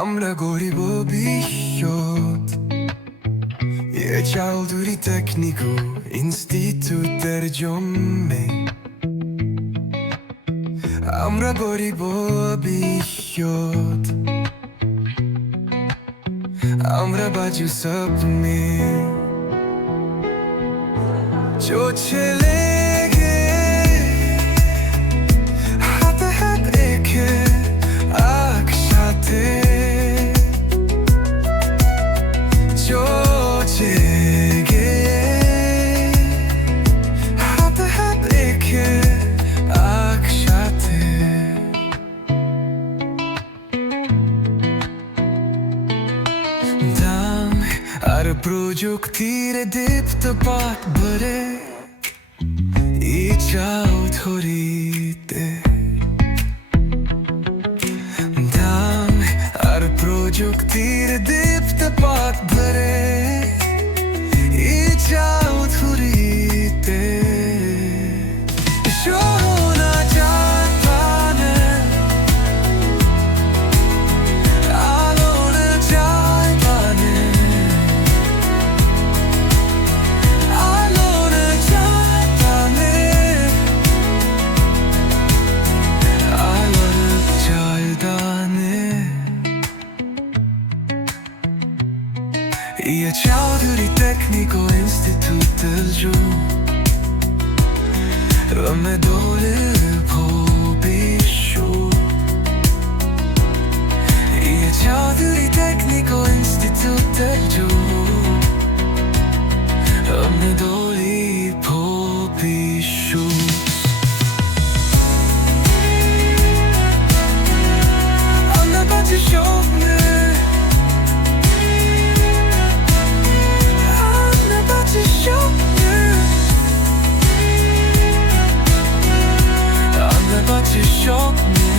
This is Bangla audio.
আমরা গরিব বিশ্বত E Cialduri tecnico instituter jomme আমরা গরিব বিশ্বত আমরা বাজু সপনে চোখে লেগে হাতে হাত রেখে একসাথে চোখে লেগে হাতে হাত রেখে একসাথে দাম আর প্রযুক্তির দীপ্ত পাঠ ভরে ইচ্ছাও ধরিতে দাম আর প্রযুক্তির দীপ্ত পাঠ ভরে ইচ্ছাও ধরিতে শোনা যায় প্রাণে আলোর যায় প্রাণে আলোর যায় প্রাণে আলোর যায় দানে E Cialduri tecnico institutul giù Rămedole pobișu E Cialduri tecnico institutul giù Rămedole pobișu Anna baci șopne Anna baci șopne